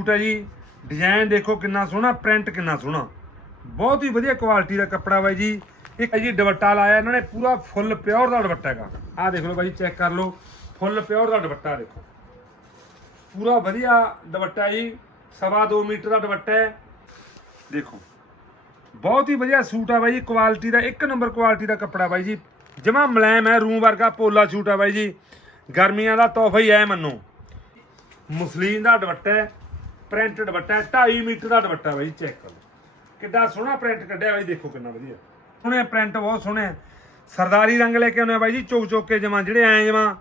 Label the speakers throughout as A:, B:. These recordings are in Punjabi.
A: ਸ਼ੂਟ ਹੈ ਜੀ। ਡਿਜ਼ਾਈਨ ਦੇਖੋ ਕਿੰਨਾ ਸੋਹਣਾ, ਪ੍ਰਿੰਟ ਕਿੰਨਾ ਸੋਹਣਾ। ਬਹੁਤ ਹੀ ਵਧੀਆ ਕੁਆਲਿਟੀ ਦਾ ਕੱਪੜਾ ਬਾਈ ਜੀ। ਇੱਕ ਜੀ ਦੁਪੱਟਾ ਲਾਇਆ, ਇਹਨਾਂ ਨੇ ਪੂਰਾ ਫੁੱਲ ਪਿਓਰ ਦਾ ਦੁਪੱਟਾ ਹੈਗਾ। ਆਹ ਦੇਖ ਲਓ ਬਾਈ ਚੈੱਕ ਕਰ ਲਓ। ਫੁੱਲ ਪਿਓਰ ਦਾ ਦੁਪੱਟਾ ਦੇਖੋ। ਪੂਰਾ ਵਧੀਆ ਦੁਪੱਟਾ ਜੀ। ਸਵਾ 2 ਮੀਟਰ ਦਾ ਦੁਪੱਟਾ ਹੈ। ਦੇਖੋ। ਬਹੁਤ ਹੀ ਵਧੀਆ ਸੂਟ ਆ ਬਾਈ ਜੀ ਕੁਆਲਿਟੀ ਦਾ, ਇੱਕ ਨੰਬਰ ਕੁਆਲਿਟੀ ਦਾ ਕੱਪੜਾ ਬਾਈ ਜੀ। ਜਮਾ ਮਲੈਮ ਹੈ ਰੂਮ ਵਰਗਾ ਪੋਲਾ ਸੂਟ ਆ ਬਾਈ ਜੀ। ਗਰਮੀਆਂ ਦਾ ਤੋਹਫਾ ਹੀ ਐ ਮੰਨੋ। ਮੁਸਲੀਨ ਦਾ ਦੁਪੱਟਾ ਹੈ। ਪ੍ਰਿੰਟ ਦੁਪੱਟਾ 2.5 ਮੀਟਰ ਦਾ ਦੁਪੱਟਾ ਬਾਈ ਚੈੱਕ ਕਰੋ। ਕਿੱਡਾ ਸੋਹਣਾ ਪ੍ਰਿੰਟ ਕੱਢਿਆ ਬਾਈ, ਦੇਖੋ ਕਿੰਨਾ ਵਧੀਆ। ਸੋਹਣੇ ਪ੍ਰਿੰਟ, ਬਹੁਤ ਸੋਹਣੇ। ਸਰਦਾਰੀ ਰੰਗ ਲੈ ਕੇ ਆਉਣਾ ਬਾਈ ਜੀ, ਚੁੱਕ ਚੁੱਕ ਕੇ ਜਮਾ, ਜਿਹੜੇ ਐ ਜਮਾ,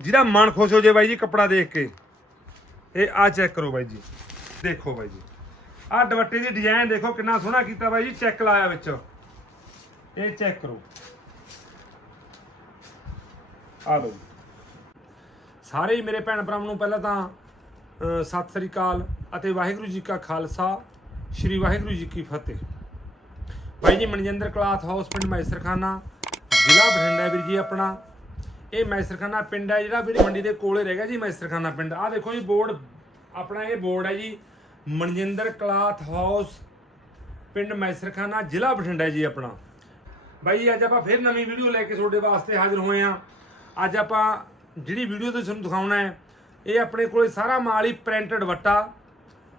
A: ਜਿਹਦਾ ਮਨ ਖੁਸ਼ ਹੋ ਜੇ ਬਾਈ ਜੀ ਕੱਪੜਾ ਦੇਖ ਕੇ। ਇਹ ਆ ਚੈੱਕ ਕਰੋ ਬਾਈ ਜੀ। ਦੇਖੋ ਬਾਈ ਜੀ। ਆਹ ਦੁਪੱਟੇ ਦੀ ਡਿਜ਼ਾਈਨ ਦੇਖੋ, ਕਿੰਨਾ ਸੋਹਣਾ ਕੀਤਾ ਬਾਈ ਜੀ ਚੈੱਕ ਲਾਇਆ ਵਿੱਚ। ਇਹ ਚੈੱਕ ਕਰੋ। ਆ ਲਓ ਜੀ। ਸਾਰੇ ਹੀ ਮੇਰੇ ਭੈਣ ਭਰਾਵਾਂ ਨੂੰ ਪਹਿਲਾਂ ਤਾਂ ਸਤਿ ਸ੍ਰੀ ਅਕਾਲ। ਅਤੇ ਵਾਹਿਗੁਰੂ ਜੀ ਕਾ ਖਾਲਸਾ ਸ੍ਰੀ ਵਾਹਿਗੁਰੂ ਜੀ ਕੀ ਫਤਿਹ। ਬਾਈ ਜੀ ਮਨਜਿੰਦਰ ਕਲਾਥ ਹਾਊਸ ਪਿੰਡ ਮੈਸਰਖਾਨਾ ਜ਼ਿਲ੍ਹਾ ਬਠਿੰਡਾ ਵੀਰ ਜੀ ਆਪਣਾ। ਇਹ ਮੈਸਰਖਾਨਾ ਪਿੰਡ ਹੈ ਜਿਹੜਾ ਵੀਰ ਮੰਡੀ ਦੇ ਕੋਲੇ ਰਹਿ ਗਿਆ ਜੀ ਮੈਸਰਖਾਨਾ ਪਿੰਡ। ਆਹ ਦੇਖੋ ਜੀ ਬੋਰਡ ਆਪਣਾ ਇਹ ਬੋਰਡ ਹੈ ਜੀ ਮਨਜਿੰਦਰ ਕਲਾਥ ਹਾਊਸ ਪਿੰਡ ਮੈਸਰਖਾਨਾ ਜ਼ਿਲ੍ਹਾ ਬਠਿੰਡਾ ਜੀ ਆਪਣਾ। ਬਾਈ ਜੀ, ਅੱਜ ਆਪਾਂ ਫਿਰ ਨਵੀਂ ਵੀਡੀਓ ਲੈ ਕੇ ਤੁਹਾਡੇ ਵਾਸਤੇ ਹਾਜ਼ਰ ਹੋਏ ਆ ਅੱਜ ਆਪਾਂ ਜਿਹੜੀ ਵੀਡੀਓ ਤੇ ਤੁਹਾਨੂੰ ਦਿਖਾਉਣਾ ਹੈ ਇਹ ਆਪਣੇ ਕੋਲੇ ਸਾਰਾ ਮਾਲ ਹੀ ਪ੍ਰਿੰਟਡ ਵੱਟਾ।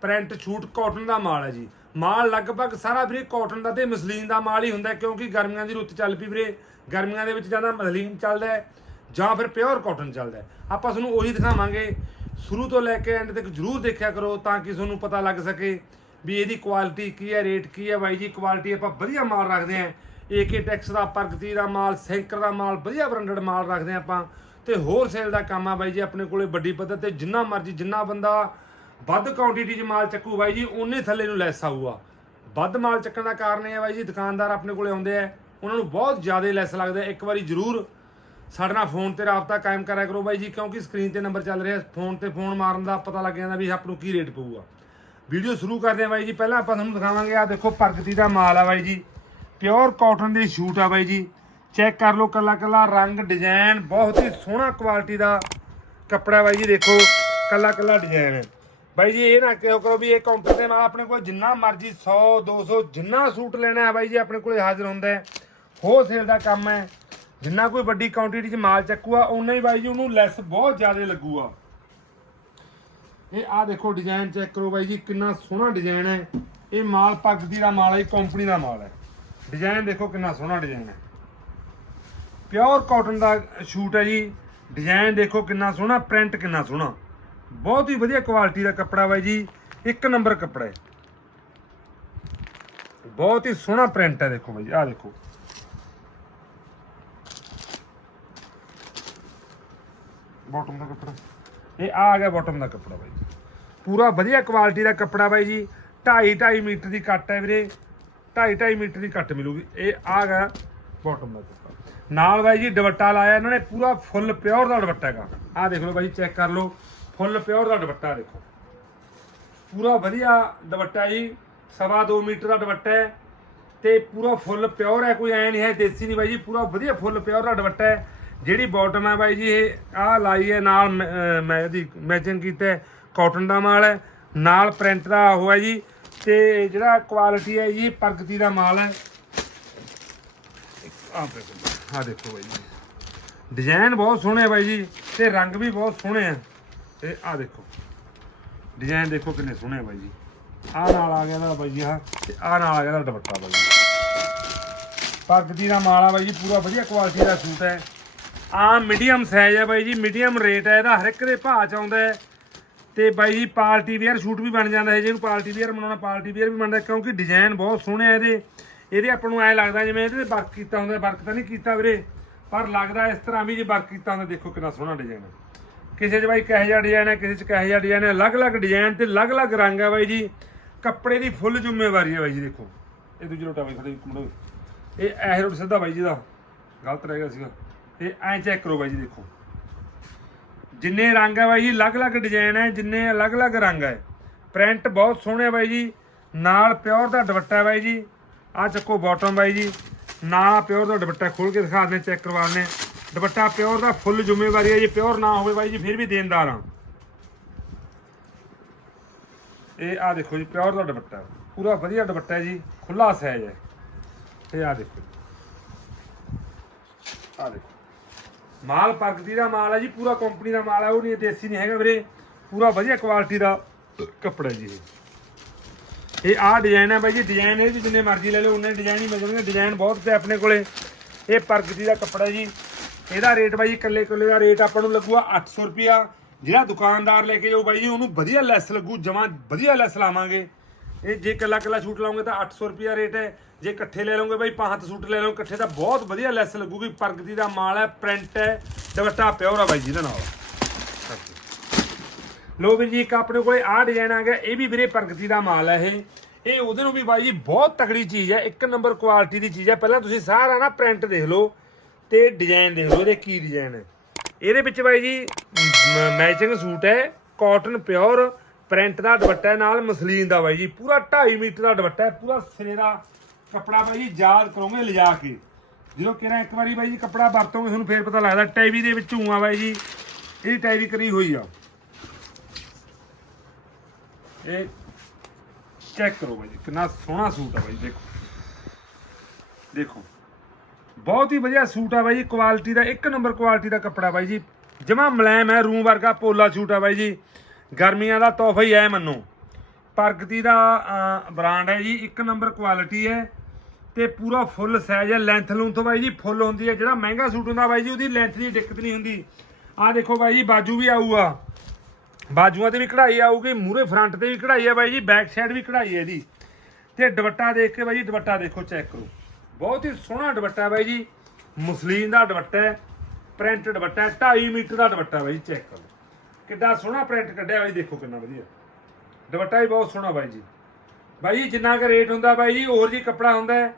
A: ਪ੍ਰਿੰਟ ਛੂਟ ਕਾਟਨ ਦਾ ਮਾਲ ਹੈ ਜੀ। ਮਾਲ ਲਗਭਗ ਸਾਰਾ ਵੀਰੇ ਕਾਟਨ ਦਾ ਤੇ ਮਸਲੀਨ ਦਾ ਮਾਲ ਹੀ ਹੁੰਦਾ ਕਿਉਂਕਿ ਗਰਮੀਆਂ ਦੀ ਰੁੱਤ ਚੱਲ ਪਈ ਵੀਰੇ। ਗਰਮੀਆਂ ਦੇ ਵਿੱਚ ਜ਼ਿਆਦਾ ਮਸਲੀਨ ਚੱਲਦਾ ਹੈ, ਜਾਂ ਫਿਰ ਪਿਓਰ ਕਾਟਨ ਚੱਲਦਾ ਆਪਾਂ ਤੁਹਾਨੂੰ ਉਹੀ ਦਿਖਾਵਾਂਗੇ। ਸ਼ੁਰੂ ਤੋਂ ਲੈ ਕੇ ਐਂਡ ਤੱਕ ਜਰੂਰ ਦੇਖਿਆ ਕਰੋ, ਤਾਂ ਕਿ ਤੁਹਾਨੂੰ ਪਤਾ ਲੱਗ ਸਕੇ ਵੀ ਇਹਦੀ ਕੁਆਲਿਟੀ ਕੀ ਹੈ ਰੇਟ ਕੀ ਹੈ। ਬਾਈ ਜੀ ਕੁਆਲਿਟੀ ਆਪਾਂ ਵਧੀਆ ਮਾਲ ਰੱਖਦੇ ਆਂ ਏਕੇ ਟੈਕਸ ਦਾ, ਪ੍ਰਗਤੀ ਦਾ ਮਾਲ ਸੈਂਕਰ ਦਾ ਮਾਲ, ਵਧੀਆ ਬ੍ਰਾਂਡਡ ਮਾਲ ਰੱਖਦੇ ਆਂ ਆਪਾਂ। ਤੇ ਹੋਰ ਸੇਲ ਦਾ ਕੰਮ ਆ ਬਾਈ ਜੀ, ਆਪਣੇ ਕੋਲੇ ਵੱਡੀ ਪੱਧਰ ਤੇ ਜਿੰਨਾ ਮਰਜ਼ੀ, ਜਿੰਨਾ ਬੰਦਾ ਵੱਧ ਕੁਆਂਟੀਟੀ 'ਚ ਮਾਲ ਚੱਕੂ ਬਾਈ ਜੀ, ਉਹਨੇ ਥੱਲੇ ਨੂੰ ਲੈਸ ਆਊਗਾ। ਵੱਧ ਮਾਲ ਚੱਕਣ ਦਾ ਕਾਰਨ ਇਹ ਹੈ ਬਾਈ ਜੀ, ਦੁਕਾਨਦਾਰ ਆਪਣੇ ਕੋਲੇ ਆਉਂਦੇ ਆ, ਉਹਨਾਂ ਨੂੰ ਬਹੁਤ ਜ਼ਿਆਦਾ ਲੈਸ ਲੱਗਦਾ ਇੱਕ ਵਾਰੀ ਜ਼ਰੂਰ ਸਾਡੇ ਨਾਲ ਫੋਨ ਤੇ ਰਾਬਤਾ ਕਾਇਮ ਕਰਿਆ ਕਰੋ ਬਾਈ ਜੀ, ਕਿਉਂਕਿ ਸਕਰੀਨ ਤੇ ਨੰਬਰ ਚੱਲ ਰਿਹਾ ਫੋਨ ਤੇ ਫੋਨ ਮਾਰਨ ਦਾ ਪਤਾ ਲੱਗ ਜਾਂਦਾ ਵੀ ਆਪ ਨੂੰ ਕੀ ਰੇਟ ਪਊਗਾ। ਵੀਡੀਓ ਸ਼ੁਰੂ ਕਰਦੇ ਹਾਂ ਬਾਈ ਜੀ, ਪਹਿਲਾਂ ਆਪਾਂ ਤੁਹਾਨੂੰ ਦਿਖਾਵਾਂਗੇ ਆ ਦੇਖੋ ਪ੍ਰਗਤੀ ਦਾ ਮਾਲ ਆ ਬਾਈ ਜੀ। ਪਿਓਰ ਕਾਟਨ ਦੇ ਸ਼ੂਟ ਆ ਬਾਈ ਜੀ। ਚੈੱਕ ਕਰ ਲਓ ਕੱਲਾ ਕੱਲਾ ਰੰਗ ਡਿਜ਼ਾਈਨ ਬਹੁਤ ਹੀ ਸੋਹਣਾ ਕੁਆਲਿਟੀ ਦਾ ਕੱਪੜਾ ਬਾਈ ਜੀ, ਦੇਖੋ, ਕੱਲਾ ਕੱਲਾ ਡਿਜ਼ਾਈਨ ਹੈ। ਬਾਈ ਜੀ, ਇਹ ਨਾ ਕਿਉਂ ਕਰੋ ਵੀ ਇਹ ਕਾਊਂਟਰ ਦੇ ਨਾਲ ਆਪਣੇ ਕੋਲ ਜਿੰਨਾ ਮਰਜ਼ੀ 100 200 ਜਿੰਨਾ ਸੂਟ ਲੈਣਾ ਹੈ ਬਾਈ ਜੀ, ਆਪਣੇ ਕੋਲੇ ਹਾਜ਼ਰ ਹੁੰਦਾ ਹੈ। ਹੋਲਸੇਲ ਦਾ ਕੰਮ ਹੈ। ਜਿੰਨਾ ਕੋਈ ਵੱਡੀ ਕੁਆਂਟੀਟੀ 'ਚ ਮਾਲ ਚੱਕੂਗਾ ਉਨਾ ਹੀ ਬਾਈ ਜੀ ਉਹਨੂੰ ਲੈਸ ਬਹੁਤ ਜ਼ਿਆਦਾ ਲੱਗੂਗਾ। ਇਹ ਆ ਦੇਖੋ ਡਿਜ਼ਾਈਨ ਚੈੱਕ ਕਰੋ ਬਾਈ ਜੀ, ਕਿੰਨਾ ਸੋਹਣਾ ਡਿਜ਼ਾਈਨ ਹੈ। ਇਹ ਮਾਲ ਭਗਤੀ ਦਾ ਮਾਲ ਹੈ ਕੰਪਨੀ ਦਾ ਮਾਲ ਹੈ। ਡਿਜ਼ਾਈਨ ਦੇਖੋ ਕਿੰਨਾ ਸੋਹਣਾ ਡਿਜ਼ਾਈਨ ਹੈ। ਪਿਓਰ ਕਾਟਨ ਦਾ ਸ਼ੂਟ ਹੈ ਜੀ। ਡਿਜ਼ਾਈਨ ਦੇਖੋ ਕਿੰਨਾ ਸੋਹਣਾ ਪ੍ਰਿੰਟ ਕਿੰਨਾ ਸੋਹਣਾ। ਬਹੁਤ ਹੀ ਵਧੀਆ ਕੁਆਲਿਟੀ ਦਾ ਕੱਪੜਾ ਬਾਈ ਜੀ, ਇੱਕ ਨੰਬਰ ਕੱਪੜਾ ਹੈ। ਬਹੁਤ ਹੀ ਸੋਹਣਾ ਪ੍ਰਿੰਟ ਹੈ ਦੇਖੋ ਬਾਈ ਜੀ ਆਹ ਦੇਖੋ। ਬਾਟਮ ਦਾ ਕੱਪੜਾ। ਇਹ ਆ ਗਿਆ ਬਾਟਮ ਦਾ ਕੱਪੜਾ ਬਾਈ ਪੂਰਾ ਵਧੀਆ ਕੁਆਲਿਟੀ ਦਾ ਕੱਪੜਾ ਬਾਈ ਜੀ। 2.5 2.5 ਮੀਟਰ ਦੀ ਕੱਟ ਹੈ ਵੀਰੇ। 2.5 2.5 ਮੀਟਰ ਦੀ ਕੱਟ ਮਿਲੂਗੀ। ਇਹ ਆ ਗਿਆ ਬਾਟਮ ਦਾ ਕੱਪੜਾ। ਨਾਲ ਬਾਈ ਜੀ ਦੁਪੱਟਾ ਲਾਇਆ ਇਹਨਾਂ ਨੇ, ਪੂਰਾ ਫੁੱਲ ਪਿਓਰ ਦਾ ਦੁਪੱਟਾ ਹੈਗਾ। ਆਹ ਦੇਖ ਲਓ ਬਾਈ ਚੈੱਕ ਕਰ ਲਓ। ਫੁੱਲ ਪਿਓਰ ਦਾ ਦੁਪੱਟਾ ਦੇਖੋ। ਪੂਰਾ ਵਧੀਆ ਦੁਪੱਟਾ ਜੀ, ਸਵਾ 2 ਮੀਟਰ ਦਾ ਦੁਪੱਟਾ ਹੈ ਤੇ ਪੂਰਾ ਫੁੱਲ ਪਿਓਰ ਹੈ, ਕੋਈ ਐ ਨਹੀਂ ਹੈ ਦੇਸੀ ਨਹੀਂ ਬਾਈ ਜੀ, ਪੂਰਾ ਵਧੀਆ ਫੁੱਲ ਪਿਓਰ ਦਾ ਦੁਪੱਟਾ ਹੈ। ਜਿਹੜੀ ਬਾਟਮ ਹੈ ਬਾਈ ਜੀ, ਇਹ ਆਹ ਲਾਈ ਹੈ ਨਾਲ ਮੈਂ- ਮੈਂ ਇਹਦੀ ਮੈਚਿੰਗ ਕੀਤਾ ਹੈ ਕਾਟਨ ਦਾ ਮਾਲ ਹੈ, ਨਾਲ ਪ੍ਰਿੰਟ ਦਾ ਉਹ ਹੈ ਜੀ ਤੇ ਜਿਹੜਾ ਕੁਆਲਿਟੀ ਹੈ ਜੀ, ਪ੍ਰਗਤੀ ਦਾ ਮਾਲ ਹੈ। ਆਹ ਦੇਖੋ ਆਹ ਦੇਖੋ ਬਾਈ ਜੀ। ਡਿਜ਼ਾਈਨ ਬਹੁਤ ਸੋਹਣੇ ਬਾਈ ਜੀ ਤੇ ਰੰਗ ਵੀ ਬਹੁਤ ਸੋਹਣੇ ਆ ਤੇ ਆਹ ਦੇਖੋ। ਡਿਜ਼ਾਈਨ ਦੇਖੋ ਕਿੰਨੇ ਸੋਹਣੇ ਆ ਬਾਈ ਜੀ। ਆਹ ਨਾਲ ਆ ਗਿਆ ਦਾ ਬਾਈ ਜੀ ਆਹ, ਤੇ ਆਹ ਨਾਲ ਆ ਗਿਆ ਦਾ ਦੁਪੱਟਾ ਬਾਈ ਜੀ। ਪੱਗਦੀ ਦਾ ਮਾਲ ਬਾਈ ਜੀ, ਪੂਰਾ ਵਧੀਆ ਕੁਆਲਿਟੀ ਦਾ ਸੂਟ ਹੈ। ਆ ਮੀਡੀਅਮ ਸਾਈਜ਼ ਹੈ ਬਾਈ ਜੀ ਮੀਡੀਅਮ ਰੇਟ ਹੈ ਇਹਦਾ ਹਰ ਇੱਕ ਦੇ ਭਾਅ ਚ ਆਉਂਦਾ ਹੈ। ਤੇ ਬਾਈ ਜੀ, ਪਾਰਟੀ ਵੇਅਰ ਸੂਟ ਵੀ ਬਣ ਜਾਂਦਾ ਹੈ ਜਿਹਨੂੰ ਪਾਰਟੀ ਵੇਅਰ ਬਣਾਉਣਾ ਪਾਰਟੀ ਵੇਅਰ ਵੀ ਬਣਦਾ ਕਿਉਂਕਿ ਡਿਜ਼ਾਈਨ ਬਹੁਤ ਸੋਹਣੇ ਆ ਇਹਦੇ। ਇਹਦੇ ਆਪਾਂ ਨੂੰ ਐ ਲੱਗਦਾ ਜਿਵੇਂ ਇਹਦੇ ਤੇ ਵਰਕ ਕੀਤਾ ਹੁੰਦਾ ਵਰਕ ਤਾਂ ਨਹੀਂ ਕੀਤਾ ਵੀਰੇ। ਪਰ ਲੱਗਦਾ ਇਸ ਤਰ੍ਹਾਂ ਵੀ ਜੇ ਵਰਕ ਕੀਤਾ ਹੁੰਦਾ, ਦੇਖੋ ਕਿੰਨਾ ਸੋਹਣਾ ਡਿਜ਼ਾਈਨ ਹੈ ਕਿਸੇ 'ਚ ਬਾਈ ਕਿਹੋ ਜਿਹਾ ਡਿਜ਼ਾਈਨ ਹੈ, ਕਿਸੇ 'ਚ ਕਿਹੋ ਜਿਹਾ ਡਿਜ਼ਾਈਨ ਹੈ, ਅਲੱਗ-ਅਲੱਗ ਡਿਜ਼ਾਈਨ ਤੇ ਅਲੱਗ-ਅਲੱਗ ਰੰਗ ਹੈ ਬਾਈ ਜੀ। ਕੱਪੜੇ ਦੀ ਫੁੱਲ ਜ਼ਿੰਮੇਵਾਰੀ ਹੈ ਬਾਈ ਜੀ, ਦੇਖੋ। ਇਹ ਦੂਜੀ ਰੋਟਾ ਬਾਈ ਥੋੜੀ ਮੁੜੋ ਇਹ ਐ ਰੋਟ ਸਿੱਧਾ ਬਾਈ ਜੀ ਦਾ। ਗਲਤ ਰਹਿ ਗਿਆ ਸੀਗਾ। ਇਹ ਐਂ ਚੈੱਕ ਕਰੋ ਬਾਈ ਜੀ, ਦੇਖੋ। ਜਿੰਨੇ ਰੰਗ ਹੈ ਬਾਈ ਜੀ, ਅਲੱਗ-ਅਲੱਗ ਡਿਜ਼ਾਈਨ ਹੈ, ਜਿੰਨੇ ਅਲੱਗ-ਅਲੱਗ ਰੰਗ ਹੈ। ਪ੍ਰਿੰਟ ਬਹੁਤ ਸੋਹਣੇ ਬਾਈ ਜੀ। ਨਾਲ ਪਿਓਰ ਦਾ ਦੁਪੱਟਾ ਹੈ ਬਾਈ ਜੀ। ਆ ਚੱਕੋ ਬਾਟਮ ਬਾਈ ਜੀ। ਨਾਲ ਪਿਓਰ ਦਾ ਦੁਪੱਟਾ ਖੋਲ ਕੇ ਦਿਖਾ ਦਿੰਦੇ ਚੈੱਕ ਕਰਵਾ ਦਿੰਦੇ ਦੁਪੱਟਾ ਪਿਓਰ ਦਾ, ਫੁੱਲ ਜ਼ਿੰਮੇਵਾਰੀ ਹੈ ਜੀ, ਪਿਓਰ ਨਾ ਹੋਵੇ ਬਾਈ ਜੀ, ਫਿਰ ਵੀ ਦੇਣਦਾਰ ਆ ਇਹ ਆ ਦੇਖੋ ਜੀ, ਪਿਓਰ ਦਾ ਦੁਪੱਟਾ। ਪੂਰਾ ਵਧੀਆ ਦੁਪੱਟਾ ਹੈ ਜੀ ਖੁੱਲਾ ਸਾਈਜ਼ ਹੈ। ਇਹ ਆ ਦੇਖੋ ਆ ਦੇਖੋ। ਮਾਲ ਪ੍ਰਗਤੀ ਦਾ ਮਾਲ ਹੈ ਜੀ, ਪੂਰਾ ਕੰਪਨੀ ਦਾ ਮਾਲ ਹੈ, ਉਹ ਨਹੀਂ, ਦੇਸੀ ਨਹੀਂ ਹੈਗਾ ਵੀਰੇ। ਪੂਰਾ ਵਧੀਆ ਕੁਆਲਿਟੀ ਦਾ ਕੱਪੜਾ ਜੀ ਇਹ। ਇਹ ਆ ਡਿਜ਼ਾਈਨ ਹੈ ਬਾਈ ਜੀ ਡਿਜ਼ਾਈਨ ਇਹ ਵੀ ਜਿੰਨੇ ਮਰਜ਼ੀ ਲੈ ਲਓ ਉਹਨੇ ਡਿਜ਼ਾਈਨ ਹੀ ਮਿਲ ਜਾਣਗੇ। ਡਿਜ਼ਾਈਨ ਬਹੁਤ ਤੇ ਆਪਣੇ ਕੋਲੇ। ਇਹ ਪ੍ਰਗਤੀ ਦਾ ਕੱਪੜਾ ਜੀ। ਇਹਦਾ ਰੇਟ ਬਾਈ ਇਕੱਲੇ ਇਕੱਲੇ ਦਾ ਰੇਟ ਆਪਾਂ ਨੂੰ ਲੱਗੂਗਾ 800 ਰੁਪਿਆ ਜਿਹੜਾ ਦੁਕਾਨਦਾਰ ਲੈ ਕੇ ਜਾਊ ਬਾਈ ਜੀ ਉਹਨੂੰ ਵਧੀਆ ਲੈਸ ਲੱਗੂ, ਜਮਾਂ ਵਧੀਆ ਲੈਸ ਲਾਵਾਂਗੇ। ਇਹ ਜੇ ਇਕੱਲਾ ਇਕੱਲਾ ਸੂਟ ਲਾਉਂਗੇ ਤਾਂ 800 ਰੁਪਿਆ ਰੇਟ ਹੈ। ਜੇ ਇਕੱਠੇ ਲੈ ਲਓਗੇ ਬਾਈ, ਪੰਜ ਸੂਟ ਲੈ ਲਓ, ਇਕੱਠੇ ਤਾਂ ਬਹੁਤ ਵਧੀਆ ਲੈਸ ਲੱਗੂਗੀ ਪ੍ਰਗਤੀ ਦਾ ਮਾਲ ਹੈ, ਪ੍ਰਿੰਟ ਹੈ, ਦੁਪੱਟਾ ਪਿਓਰ ਆ ਬਾਈ ਜੀ ਦਾ ਨਾਲ। ਲੋ ਵੀਰ ਜੀ, ਇੱਕ ਆਪਣੇ ਕੋਲੇ ਆਹ ਡਿਜ਼ਾਈਨ ਆ ਗਿਆ, ਇਹ ਵੀ ਵੀਰੇ ਪ੍ਰਗਤੀ ਦਾ ਮਾਲ ਹੈ ਇਹ। ਇਹ ਉਹਦੇ ਨੂੰ ਵੀ ਬਾਈ ਜੀ, ਬਹੁਤ ਤਕੜੀ ਚੀਜ਼ ਹੈ, ਇੱਕ ਨੰਬਰ ਕੁਆਲਿਟੀ ਦੀ ਚੀਜ਼ ਹੈ। ਪਹਿਲਾਂ ਤੁਸੀਂ ਸਾਰਾ ਨਾ ਪ੍ਰਿੰਟ ਦੇਖ ਲਓ। ਤੇ ਡਿਜ਼ਾਈਨ ਦੇਖ ਲਓ ਇਹਦੇ ਕੀ ਡਿਜ਼ਾਈਨ ਹੈ। ਇਹਦੇ ਵਿੱਚ ਬਾਈ ਜੀ ਮੈਚਿੰਗ ਸੂਟ ਹੈ ਕਾਟਨ ਪਿਓਰ ਪ੍ਰਿੰਟ ਦਾ ਦੁਪੱਟਾ ਨਾਲ ਮਸਲੀਨ ਦਾ ਬਾਈ ਜੀ। ਪੂਰਾ 2.5 ਮੀਟਰ ਦਾ ਦੁਪੱਟਾ ਹੈ, ਪੂਰਾ ਸਿਰੇ ਦਾ ਕੱਪੜਾ ਬਾਈ ਜੀ, ਯਾਦ ਕਰੋਗੇ ਲਿਜਾ ਕੇ। ਜਦੋਂ ਕਿਹੜਾ ਇੱਕ ਵਾਰੀ ਬਾਈ ਜੀ ਕੱਪੜਾ ਵਰਤੋਂਗੇ, ਤੁਹਾਨੂੰ ਫੇਰ ਪਤਾ ਲੱਗਦਾ, ਟੈਵੀ ਦੇ ਵਿੱਚੋਂ ਆ ਬਾਈ ਜੀ, ਇਹਦੀ ਟੈਵੀ ਕਰੀ ਹੋਈ ਆ। ਇਹ ਚੈੱਕ ਕਰੋ ਬਾਈ ਜੀ, ਕਿੰਨਾ ਸੋਹਣਾ ਸੂਟ ਆ ਬਾਈ ਦੇਖੋ। ਦੇਖੋ। ਬਹੁਤ ਹੀ ਵਧੀਆ ਸੂਟ ਆ ਬਾਈ ਜੀ ਕੁਆਲਿਟੀ ਦਾ, ਇੱਕ ਨੰਬਰ ਕੁਆਲਿਟੀ ਦਾ ਕੱਪੜਾ ਬਾਈ ਜੀ। ਜਮਾ ਮਲੈਮ ਹੈ ਰੂਮ ਵਰਗਾ ਪੋਲਾ ਸੂਟ ਆ ਬਾਈ ਜੀ। ਗਰਮੀਆਂ ਦਾ ਤੋਹਫਾ ਹੀ ਐ ਮੰਨੋ। ਪ੍ਰਗਤੀ ਦਾ ਬ੍ਰਾਂਡ ਹੈ ਜੀ, ਇੱਕ ਨੰਬਰ ਕੁਆਲਿਟੀ ਹੈ। ਤੇ ਪੂਰਾ ਫੁੱਲ ਸਾਈਜ਼ ਹੈ ਲੈਂਥ ਲੂੰਥ ਬਾਈ ਜੀ ਫੁੱਲ ਹੁੰਦੀ ਹੈ। ਜਿਹੜਾ ਮਹਿੰਗਾ ਸੂਟ ਹੁੰਦਾ ਬਾਈ ਜੀ, ਉਹਦੀ ਲੈਂਥ ਦੀ ਦਿੱਕਤ ਨਹੀਂ ਹੁੰਦੀ। ਆਹ ਦੇਖੋ ਬਾਈ ਜੀ, ਬਾਜੂ ਵੀ ਆਊਗਾ। ਬਾਜੂਆਂ ਤੇ ਵੀ ਕਢਾਈ ਆਊਗੀ ਮੂਰੇ ਫਰੰਟ ਤੇ ਵੀ ਕਢਾਈ ਹੈ ਬਾਈ ਜੀ ਬੈਕ ਸਾਈਡ ਵੀ ਕਢਾਈ ਹੈ ਇਹਦੀ। ਤੇ ਦੁਪੱਟਾ ਦੇਖ ਕੇ ਬਾਈ ਜੀ, ਦੁਪੱਟਾ ਦੇਖੋ ਚੈੱਕ ਕਰੋ। ਬਹੁਤ ਹੀ ਸੋਹਣਾ ਦੁਪੱਟਾ ਬਾਈ ਜੀ। ਮੁਸਲੀਨ ਦਾ ਦੁਪੱਟਾ ਹੈ ਪ੍ਰਿੰਟ ਦੁਪੱਟਾ ਹੈ 2.5 ਮੀਟਰ ਦਾ ਦੁਪੱਟਾ ਬਾਈ ਜੀ ਚੈੱਕ ਕਰੋ। ਕਿੱਡਾ ਸੋਹਣਾ ਪ੍ਰਿੰਟ ਕੱਢਿਆ ਬਾਈ, ਦੇਖੋ ਕਿੰਨਾ ਵਧੀਆ। ਦੁਪੱਟਾ ਵੀ ਬਹੁਤ ਸੋਹਣਾ ਬਾਈ ਜੀ। ਬਾਈ ਜੀ, ਜਿੰਨਾ ਕੁ ਰੇਟ ਹੁੰਦਾ ਬਾਈ ਜੀ, ਹੋਰ ਜੀ ਕੱਪੜਾ ਹੁੰਦਾ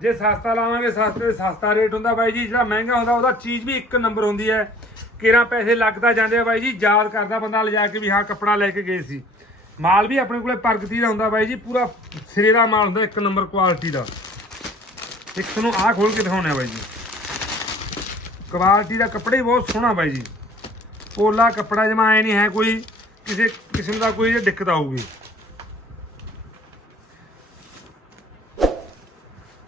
A: ਜੇ ਸਸਤਾ ਲਾਵਾਂਗੇ, ਸਸਤੇ ਸਸਤਾ ਰੇਟ ਹੁੰਦਾ ਬਾਈ ਜੀ, ਜਿਹੜਾ ਮਹਿੰਗਾ ਹੁੰਦਾ, ਉਹਦਾ ਚੀਜ਼ ਵੀ ਇੱਕ ਨੰਬਰ ਹੁੰਦੀ ਹੈ। ਕਿਰਾਂ ਪੈਸੇ ਲੱਗਦਾ ਜਾਂਦੇ ਆ ਬਾਈ ਜੀ, ਯਾਦ ਕਰਦਾ ਬੰਦਾ ਲਿਜਾ ਕੇ ਵੀ ਹਾਂ, ਕੱਪੜਾ ਲੈ ਕੇ ਗਏ ਸੀ। ਮਾਲ ਵੀ ਆਪਣੇ ਕੋਲੇ ਪ੍ਰਗਤੀ ਦਾ ਹੁੰਦਾ ਬਾਈ ਜੀ, ਪੂਰਾ ਸਿਰੇ ਦਾ ਮਾਲ ਹੁੰਦਾ, ਇੱਕ ਨੰਬਰ ਕੁਆਲਿਟੀ ਦਾ। ਇੱਕ ਤੁਹਾਨੂੰ ਆਹ ਖੋਲ ਕੇ ਦਿਖਾਉਣਾ ਬਾਈ ਜੀ। ਕੁਆਲਿਟੀ ਦਾ ਕੱਪੜਾ ਹੀ ਬਹੁਤ ਸੋਹਣਾ ਬਾਈ ਜੀ। ਪੋਲਾ ਕੱਪੜਾ ਜਮਾ ਐ ਨਹੀਂ ਹੈ ਕੋਈ, ਕਿਸੇ ਕਿਸਮ ਦਾ ਕੋਈ ਦਿੱਕਤ ਆਊਗੀ।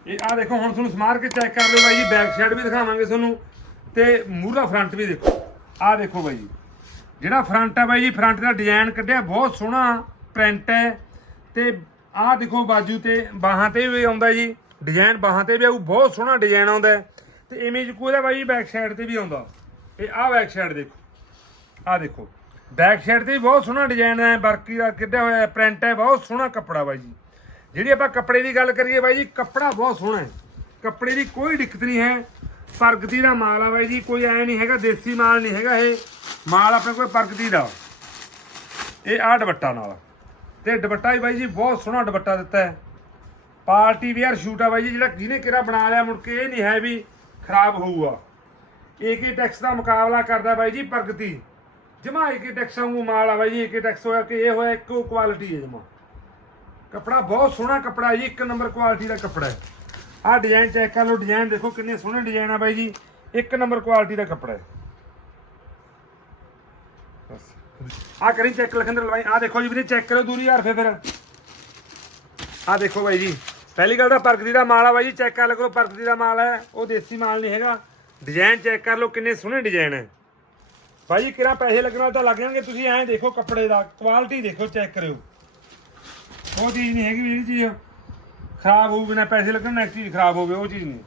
A: ਇਹ ਆ ਦੇਖੋ, ਹੁਣ ਤੁਹਾਨੂੰ ਸਮਾਰ ਕੇ ਚੈੱਕ ਕਰ ਲਿਓ ਬਾਈ ਜੀ ਬੈਕ ਸਾਈਡ ਵੀ ਦਿਖਾਵਾਂਗੇ ਤੁਹਾਨੂੰ ਤੇ ਮੂਹਰਾ ਫਰੰਟ ਵੀ ਦੇਖੋ। ਆ ਦੇਖੋ ਬਾਈ ਜੀ, ਜਿਹੜਾ ਫਰੰਟ ਹੈ ਬਾਈ ਜੀ ਫਰੰਟ ਦਾ ਡਿਜ਼ਾਈਨ ਕੱਢਿਆ, ਬਹੁਤ ਸੋਹਣਾ ਪ੍ਰਿੰਟ ਹੈ ਤੇ ਆਹ ਦੇਖੋ ਬਾਜੂ ਤੇ ਬਾਹਾਂ ਤੇ ਵੀ ਆਉਂਦਾ ਜੀ। ਡਿਜ਼ਾਈਨ ਬਾਹਾਂ ਤੇ ਵੀ ਆਊ, ਬਹੁਤ ਸੋਹਣਾ ਡਿਜ਼ਾਈਨ ਆਉਂਦਾ ਹੈ। ਤੇ ਇਮੇਜ ਕੋਈ ਦਾ ਬਾਈ ਜੀ ਬੈਕ ਸਾਈਡ ਤੇ ਵੀ ਆਉਂਦਾ। ਇਹ ਆਹ ਬੈਕ ਸਾਈਡ ਦੇਖੋ। ਆਹ ਦੇਖੋ। ਬੈਕ ਸਾਈਡ ਤੇ ਵੀ ਬਹੁਤ ਸੋਹਣਾ ਡਿਜ਼ਾਈਨ ਹੈ ਵਰਕੀ ਦਾ ਕੱਢਿਆ ਹੋਇਆ ਪ੍ਰਿੰਟ ਹੈ, ਬਹੁਤ ਸੋਹਣਾ ਕੱਪੜਾ ਬਾਈ ਜੀ। ਜਿਹੜੀ ਆਪਾਂ ਕੱਪੜੇ ਦੀ ਗੱਲ ਕਰੀਏ ਬਾਈ ਜੀ, ਕੱਪੜਾ ਬਹੁਤ ਸੋਹਣਾ ਹੈ। ਕੱਪੜੇ ਦੀ ਕੋਈ ਦਿੱਕਤ ਨਹੀਂ ਹੈ। ਪ੍ਰਗਤੀ ਦਾ ਮਾਲ ਆ ਬਾਈ ਜੀ, ਕੋਈ ਐ ਨਹੀਂ ਹੈਗਾ, ਦੇਸੀ ਮਾਲ ਨਹੀਂ ਹੈਗਾ ਇਹ। ਮਾਲ ਆਪਣੇ ਕੋਲ ਪ੍ਰਗਤੀ ਦਾ। ਇਹ ਆ ਦੁਪੱਟਾ ਨਾਲ। ਤੇ ਦੁਪੱਟਾ ਵੀ ਬਾਈ ਜੀ ਬਹੁਤ ਸੋਹਣਾ ਦੁਪੱਟਾ ਦਿੱਤਾ ਹੈ। ਪਾਰਟੀ ਵੇਅਰ ਸ਼ੂਟ ਆ ਬਾਈ ਜੀ, ਜਿਹੜਾ ਜਿਹਨੇ ਕਿਰਾ ਬਣਾ ਲਿਆ, ਮੁੜ ਕੇ ਇਹ ਨਹੀਂ ਹੈ ਵੀ ਖਰਾਬ ਹੋਊਗਾ। ਏਕੇ ਟੈਕਸ ਦਾ ਮੁਕਾਬਲਾ ਕਰਦਾ ਬਾਈ ਜੀ ਪ੍ਰਗਤੀ। ਜਮਾ ਏਕੇ ਟੈਕਸ ਵਾਂਗੂ ਮਾਲ ਆ ਬਾਈ ਜੀ ਏਕੇ ਟੈਕਸ ਹੋਇਆ ਕਿ ਇਹ ਹੋਇਆ ਇੱਕੋ ਕੁਆਲਿਟੀ ਹੈ ਜਮਾ। ਕੱਪੜਾ ਬਹੁਤ ਸੋਹਣਾ ਕੱਪੜਾ ਜੀ, ਇੱਕ ਨੰਬਰ ਕੁਆਲਿਟੀ ਦਾ ਕੱਪੜਾ ਹੈ। ਆਹ ਡਿਜ਼ਾਈਨ ਚੈੱਕ ਕਰ ਲਓ ਡਿਜ਼ਾਈਨ ਦੇਖੋ ਕਿੰਨੇ ਸੋਹਣੇ ਡਿਜ਼ਾਈਨ ਆ ਬਾਈ ਜੀ, ਇੱਕ ਨੰਬਰ ਕੁਆਲਿਟੀ ਦਾ ਕੱਪੜਾ ਹੈ। ਆ ਕਰੀ ਚੈੱਕ ਲਖੰਦਰ ਲਵਾਈ ਆ ਦੇਖੋ ਜੀ ਵੀਰੇ ਚੈੱਕ ਕਰੋ ਦੂਰੀ ਯਾਰ ਫਿਰ। ਫਿਰ ਆ ਦੇਖੋ ਬਾਈ ਜੀ। ਪਹਿਲੀ ਗੱਲ ਤਾਂ ਪ੍ਰਗਤੀ ਦਾ ਮਾਲ ਆ ਬਾਈ ਜੀ ਚੈੱਕ ਕਰ ਲਓ ਪ੍ਰਗਤੀ ਦਾ ਮਾਲ ਹੈ। ਉਹ ਦੇਸੀ ਮਾਲ ਨਹੀਂ ਹੈਗਾ। ਡਿਜ਼ਾਈਨ ਚੈੱਕ ਕਰ ਲਓ, ਕਿੰਨੇ ਸੋਹਣੇ ਡਿਜ਼ਾਈਨ ਹੈ। ਬਾਈ ਜੀ, ਕਿਹੜਾ ਪੈਸੇ ਲੱਗਣਾ ਤਾਂ ਲੱਗ ਜਾਣਗੇ। ਤੁਸੀਂ ਐਂ ਦੇਖੋ ਕੱਪੜੇ ਦਾ ਕੁਆਲਿਟੀ ਦੇਖੋ ਚੈੱਕ ਕਰਿਓ। ਉਹ ਚੀਜ਼ ਨਹੀਂ ਹੈਗੀ ਵੀ ਜਿਹੜੀ ਚੀਜ਼ ਖਰਾਬ ਹੋਊ ਬਿਨਾ ਪੈਸੇ ਲੱਗਣ ਨੈਕਸਟ ਚੀਜ਼ ਖਰਾਬ ਹੋਵੇ, ਉਹ ਚੀਜ਼ ਨਹੀਂ।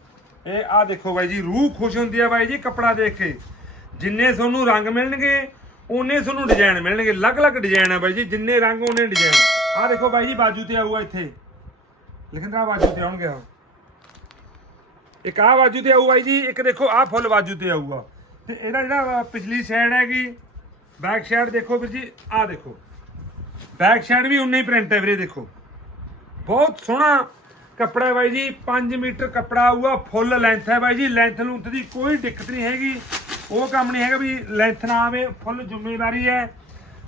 A: ਇਹ ਆ ਦੇਖੋ ਬਾਈ ਜੀ, ਰੂਹ ਖੁਸ਼ ਹੁੰਦੀ ਆ ਬਾਈ ਜੀ, ਕੱਪੜਾ ਦੇਖ ਕੇ। ਜਿੰਨੇ ਤੁਹਾਨੂੰ ਰੰਗ ਮਿਲਣਗੇ ਉਹਨੇ ਤੁਹਾਨੂੰ ਡਿਜ਼ਾਈਨ ਮਿਲਣਗੇ। ਅਲੱਗ-ਅਲੱਗ ਡਿਜ਼ਾਈਨ ਆ ਬਾਈ ਜੀ, ਜਿੰਨੇ ਰੰਗ ਉਹਨੇ ਡਿਜ਼ਾਈਨ ਆ ਦੇਖੋ ਬਾਈ ਜੀ, ਬਾਜੂ ਤੇ ਆਊਗਾ ਇੱਥੇ। ਲਿਖੰਦਰਾ ਬਾਜੂ ਤੇ ਆਉਣਗੇ ਆ ਇੱਕ ਆ ਬਾਜੂ ਤੇ ਆਊ ਬਾਈ ਜੀ, ਇੱਕ ਦੇਖੋ ਆ ਫੁੱਲ ਬਾਜੂ ਤੇ ਆਊਗਾ। ਤੇ ਇਹਦਾ ਜਿਹੜਾ ਪਿਛਲੀ ਸਾਈਡ ਹੈਗੀ ਬੈਕ ਸਾਈਡ ਦੇਖੋ ਵੀਰ ਜੀ ਆ ਦੇਖੋ। ਬੈਕ ਸਾਈਡ ਵੀ ਉਨਾ ਹੀ ਪ੍ਰਿੰਟ ਹੈ ਵੀਰੇ, ਦੇਖੋ। ਬਹੁਤ ਸੋਹਣਾ ਕੱਪੜਾ ਹੈ ਬਾਈ ਜੀ 5 ਮੀਟਰ ਕੱਪੜਾ ਆਊਗਾ, ਫੁੱਲ ਲੈਂਥ ਹੈ ਬਾਈ ਜੀ ਲੈਂਥ ਲੂੰਥ ਦੀ ਕੋਈ ਦਿੱਕਤ ਨਹੀਂ ਹੈਗੀ। ਉਹ ਕੰਮ ਨਹੀਂ ਹੈਗਾ ਵੀ ਲੈਂਥ ਨਾ ਆਵੇ, ਫੁੱਲ ਜ਼ਿੰਮੇਵਾਰੀ ਹੈ।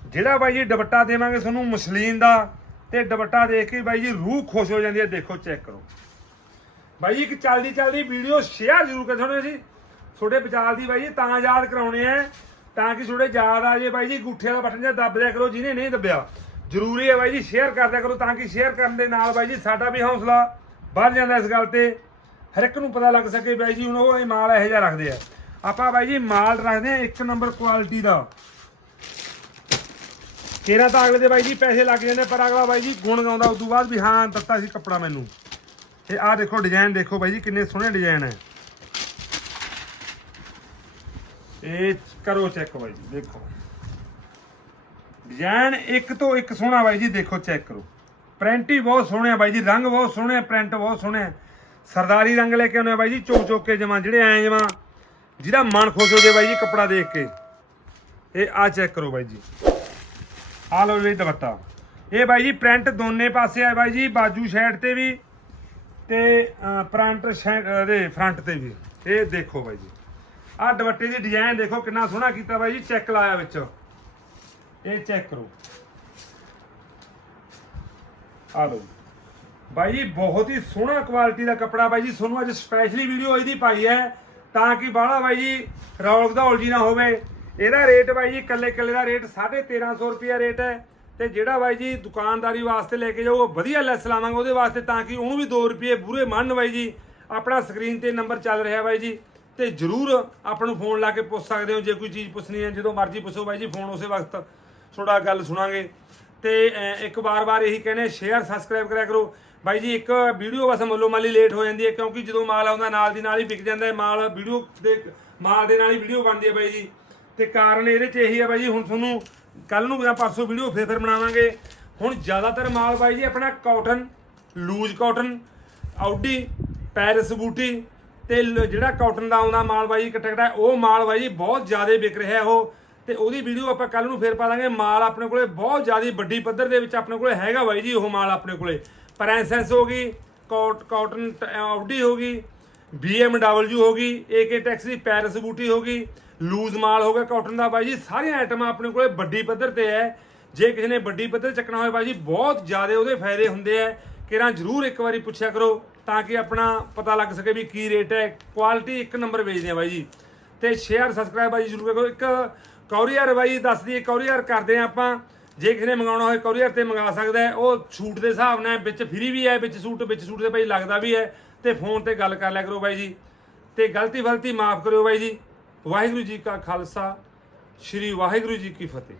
A: ਜਿਹੜਾ ਬਾਈ ਜੀ ਦੁਪੱਟਾ ਦੇਵਾਂਗੇ ਤੁਹਾਨੂੰ ਮਸਲੀਨ ਦਾ ਤੇ ਦੁਪੱਟਾ ਦੇਖ ਕੇ ਬਾਈ ਜੀ ਰੂਹ ਖੁਸ਼ ਹੋ ਜਾਂਦੀ ਹੈ, ਦੇਖੋ ਚੈੱਕ ਕਰੋ। ਬਾਈ ਜੀ, ਇੱਕ ਚੱਲਦੀ ਚੱਲਦੀ ਵੀਡੀਓ ਸ਼ੇਅਰ ਜ਼ਰੂਰ ਕਰ ਤੁਹਾਨੂੰ ਅਸੀਂ ਤੁਹਾਡੇ ਵਿਚਾਰ ਦੀ ਬਾਈ ਜੀ ਤਾਂ ਯਾਦ ਕਰਾਉਣੇ ਆ, ਤਾਂ ਕਿ ਤੁਹਾਡੇ ਯਾਦ ਆ ਜੇ ਬਾਈ ਜੀ, ਗੁੱਠੇ ਵਾਲਾ ਬਟਨ ਜਿਹਾ ਦੱਬ ਦਿਆ ਕਰੋ, ਜਿਹਨੇ ਨਹੀਂ ਦੱਬਿਆ। ਜ਼ਰੂਰੀ ਹੈ ਬਾਈ ਜੀ ਸ਼ੇਅਰ ਕਰ ਦਿਆ ਕਰੋ, ਤਾਂ ਕਿ ਸ਼ੇਅਰ ਕਰਨ ਦੇ ਨਾਲ ਬਾਈ ਜੀ ਸਾਡਾ ਵੀ ਹੌਸਲਾ ਵੱਧ ਜਾਂਦਾ ਇਸ ਗੱਲ ਤੇ। ਹਰ ਇੱਕ ਨੂੰ ਪਤਾ ਲੱਗ ਸਕੇ ਬਾਈ ਜੀ, ਹੁਣ ਉਹ ਇਹ ਮਾਲ ਇਹੋ ਜਿਹਾ ਰੱਖਦੇ ਆ। ਆਪਾਂ ਬਾਈ ਜੀ ਮਾਲ ਰੱਖਦੇ ਆ ਇੱਕ ਨੰਬਰ ਕੁਆਲਿਟੀ ਦਾ। ਕਿਹੜਾ ਤਾਂ ਅਗਲੇ ਦੇ ਬਾਈ ਜੀ ਪੈਸੇ ਲੱਗ ਜਾਂਦੇ, ਪਰ ਅਗਲਾ ਬਾਈ ਜੀ ਗੁਣ ਗਾਉਂਦਾ ਉਸ ਤੋਂ ਬਾਅਦ ਵੀ ਹਾਂ, ਦਿੱਤਾ ਸੀ ਕੱਪੜਾ ਮੈਨੂੰ। ਇਹ ਆਹ ਦੇਖੋ ਡਿਜ਼ਾਈਨ ਦੇਖੋ ਬਾਈ ਜੀ ਕਿੰਨੇ ਸੋਹਣੇ ਡਿਜ਼ਾਈਨ ਹੈ ਇਹ ਕਰੋ ਚੈੱਕ ਬਾਈ ਜੀ, ਦੇਖੋ। ਡਿਜ਼ਾਈਨ ਇੱਕ ਤੋਂ ਇੱਕ ਸੋਹਣਾ ਬਾਈ ਜੀ, ਦੇਖੋ ਚੈੱਕ ਕਰੋ। ਪ੍ਰਿੰਟ ਹੀ ਬਹੁਤ ਸੋਹਣੇ ਆ ਬਾਈ ਜੀ, ਰੰਗ ਬਹੁਤ ਸੋਹਣੇ ਆ ਪ੍ਰਿੰਟ ਬਹੁਤ ਸੋਹਣੇ ਆ। ਸਰਦਾਰੀ ਰੰਗ ਲੈ ਕੇ ਆਉਣੇ ਆ ਬਾਈ ਜੀ ਚੋਕ ਚੋਕ ਕੇ ਜਮਾ, ਜਿਹੜੇ ਐ ਜਮਾ, ਜਿਹਦਾ ਮਨ ਖੁਸ਼ ਹੋ ਜਾਏ ਬਾਈ ਜੀ ਕੱਪੜਾ ਦੇਖ ਕੇ। ਇਹ ਆ ਚੈੱਕ ਕਰੋ ਬਾਈ ਜੀ। ਆ ਲਓ ਜੀ ਦੁਪੱਟਾ। ਇਹ ਬਾਈ ਜੀ ਪ੍ਰਿੰਟ ਦੋਨੇ ਪਾਸੇ ਆ ਬਾਈ ਜੀ, ਬਾਜੂ ਸਾਈਡ ਤੇ ਵੀ ਤੇ ਪ੍ਰਿੰਟ ਦੇ ਫਰੰਟ ਤੇ ਵੀ। ਇਹ ਦੇਖੋ ਬਾਈ ਜੀ। ਆ ਦੁਪੱਟੇ ਦੀ ਡਿਜ਼ਾਈਨ ਦੇਖੋ, ਕਿੰਨਾ ਸੋਹਣਾ ਕੀਤਾ ਬਾਈ ਜੀ ਚੈੱਕ ਲਾਇਆ ਵਿੱਚ। ਇਹ ਚੈੱਕ ਕਰੋ। ਆ ਲਓ ਬਾਈ ਜੀ, ਬਹੁਤ ਹੀ ਸੋਹਣਾ ਕੁਆਲਿਟੀ ਦਾ ਕੱਪੜਾ ਬਾਈ ਜੀ। ਤੁਹਾਨੂੰ ਅੱਜ ਸਪੈਸ਼ਲੀ ਵੀਡੀਓ ਇਹਦੀ ਪਾਈ ਹੈ, ਤਾਂ ਕਿ ਬਾਹਲਾ ਬਾਈ ਜੀ ਰੌਲ ਘਦੌਲ ਜੀ ਨਾ ਹੋਵੇ। ਇਹਦਾ ਰੇਟ ਬਾਈ ਜੀ, ਇਕੱਲੇ ਇਕੱਲੇ ਦਾ ਰੇਟ 1350 ਰੁਪਿਆ ਰੇਟ ਹੈ। ਤੇ ਜਿਹੜਾ ਬਾਈ ਜੀ ਦੁਕਾਨਦਾਰੀ ਵਾਸਤੇ ਲੈ ਕੇ ਜਾਓ, ਉਹ ਵਧੀਆ ਲੈਸ ਲਾਵਾਂਗੇ ਉਹਦੇ ਵਾਸਤੇ ਤਾਂ ਕਿ ਉਹਨੂੰ ਵੀ 2 ਰੁਪਏ ਬੂਰੇ ਮੰਨ ਬਾਈ ਜੀ। ਆਪਣਾ ਸਕਰੀਨ ਤੇ ਨੰਬਰ ਚੱਲ ਰਿਹਾ ਬਾਈ ਜੀ। ਤੇ ਜਰੂਰ ਆਪਾਂ ਨੂੰ ਫੋਨ ਲਾ ਕੇ ਪੁੱਛ ਸਕਦੇ ਹੋ, ਜੇ ਕੋਈ ਚੀਜ਼ ਪੁੱਛਣੀ ਹੈ, ਜਦੋਂ ਮਰਜ਼ੀ ਪੁੱਛੋ ਬਾਈ ਜੀ ਫੋਨ ਉਸੇ ਵਕਤ ਤੁਹਾਡਾ ਗੱਲ ਸੁਣਾਂਗੇ। ਤੇ ਇੱਕ ਵਾਰ-ਵਾਰ ਇਹੀ ਕਹਿੰਦੇ ਸ਼ੇਅਰ ਸਬਸਕ੍ਰਾਈਬ ਕਰਿਆ ਕਰੋ। ਬਾਈ ਜੀ, ਇੱਕ ਵੀਡੀਓ ਬਸ ਮੱਲੋ ਮਾਲੀ ਲੇਟ ਹੋ ਜਾਂਦੀ ਹੈ, ਕਿਉਂਕਿ ਜਦੋਂ ਮਾਲ ਆਉਂਦਾ, ਨਾਲ ਦੀ ਨਾਲ ਹੀ ਵਿਕ ਜਾਂਦਾ ਹੈ। ਮਾਲ ਵੀਡੀਓ ਦੇ, ਮਾਲ ਦੇ ਨਾਲ ਹੀ ਵੀਡੀਓ ਬਣਦੀ ਹੈ ਬਾਈ ਜੀ। ਤੇ ਕਾਰਨ ਇਹਦੇ ਚ ਇਹੀ ਆ ਬਾਈ ਜੀ, ਹੁਣ ਤੁਹਾਨੂੰ ਕੱਲ ਨੂੰ ਜਾਂ ਪਰਸੋਂ ਵੀਡੀਓ ਫੇਰ ਫੇਰ ਬਣਾਵਾਂਗੇ। ਹੁਣ ਜ਼ਿਆਦਾਤਰ ਮਾਲ ਬਾਈ ਜੀ ਆਪਣਾ ਕਾਟਨ ਲੂਜ਼ ਕਾਟਨ ਆਊਡੀ ਪੈਰਿਸ ਬੂਟੀ ਤੇ ਲ- ਜਿਹੜਾ ਕਾਟਨ ਦਾ ਆਉਂਦਾ ਮਾਲ ਬਾਈ ਕਟਕਟਾ ਉਹ ਮਾਲ ਬਾਈ ਜੀ ਬਹੁਤ ਜ਼ਿਆਦਾ ਵਿਕ ਰਿਹਾ ਉਹ। ਤੇ ਉਹਦੀ ਵੀਡੀਓ ਆਪਾਂ ਕੱਲ ਨੂੰ ਫੇਰ ਪਾ ਦਾਂਗੇ। ਮਾਲ ਆਪਣੇ ਕੋਲੇ ਬਹੁਤ ਜ਼ਿਆਦਾ ਵੱਡੀ ਪੱਧਰ ਦੇ ਵਿੱਚ ਆਪਣੇ ਕੋਲੇ ਹੈਗਾ ਬਾਈ ਜੀ ਉਹ ਮਾਲ ਆਪਣੇ ਕੋਲੇ। ਪ੍ਰੈਂਸੈਸ ਹੋ ਗਈ ਕਾਟ ਕਾਟਨ ਆਊਡੀ ਹੋ ਗਈ BMW ਹੋ ਗਈ AK ਟੈਕਸ ਦੀ ਪੈਰਸ ਬੂਟੀ ਹੋ ਗਈ ਲੂਜ਼ ਮਾਲ ਹੋ ਗਿਆ ਕਾਟਨ ਦਾ ਬਾਈ ਜੀ, ਸਾਰੀਆਂ ਆਈਟਮਾਂ ਆਪਣੇ ਕੋਲੇ ਵੱਡੀ ਪੱਧਰ ਤੇ ਹੈ। ਜੇ ਕਿਸੇ ਨੇ ਵੱਡੀ ਪੱਧਰ ਤੇ ਚੱਕਣਾ ਹੋਵੇ ਬਾਈ ਜੀ, ਬਹੁਤ ਜ਼ਿਆਦਾ ਉਹਦੇ ਫਾਇਦੇ ਹੁੰਦੇ ਆ। ਕਿਰਾਂ ਜਰੂਰ ਇੱਕ ਵਾਰੀ ਪੁੱਛਿਆ ਕਰੋ, ਤਾਂ ਕਿ ਆਪਣਾ ਪਤਾ ਲੱਗ ਸਕੇ ਵੀ ਕੀ ਰੇਟ ਹੈ ਕੁਆਲਿਟੀ ਇੱਕ ਨੰਬਰ ਵੇਚਦੇ ਆ ਬਾਈ ਜੀ। ਤੇ ਸ਼ੇਅਰ ਸਬਸਕ੍ਰਾਈਬ ਬਾਈ ਜਰੂਰ ਕਰੋ। ਇੱਕ ਕੋਰੀਅਰ ਬਾਈ ਦੱਸਦੀ ਦਈਏ ਕੋਰੀਅਰ ਕਰਦੇ ਆ ਆਪਾਂ। ਜੇ ਕਿਸੇ ਨੇ ਮੰਗਾਉਣਾ ਹੋਵੇ ਕੋਰੀਅਰ ਤੇ ਮੰਗਾ ਸਕਦਾ ਉਹ ਛੂਟ ਦੇ ਹਿਸਾਬ ਨਾਲ ਵਿੱਚ ਫ੍ਰੀ ਵੀ ਹੈ, ਵਿੱਚ ਸੂਟ ਵਿੱਚ ਸੂਟ ਦੇ ਬਾਈ ਲੱਗਦਾ ਵੀ ਹੈ। ਤੇ ਫੋਨ ਤੇ ਗੱਲ ਕਰ ਲਿਆ ਕਰੋ ਬਾਈ ਜੀ। ਤੇ ਗਲਤੀ ਫਲਤੀ ਮਾਫ ਕਰਿਓ ਬਾਈ ਜੀ। ਵਾਹਿਗੁਰੂ ਜੀ ਕਾ ਖਾਲਸਾ, ਸ੍ਰੀ ਵਾਹਿਗੁਰੂ ਜੀ ਕੀ ਫਤਿਹ।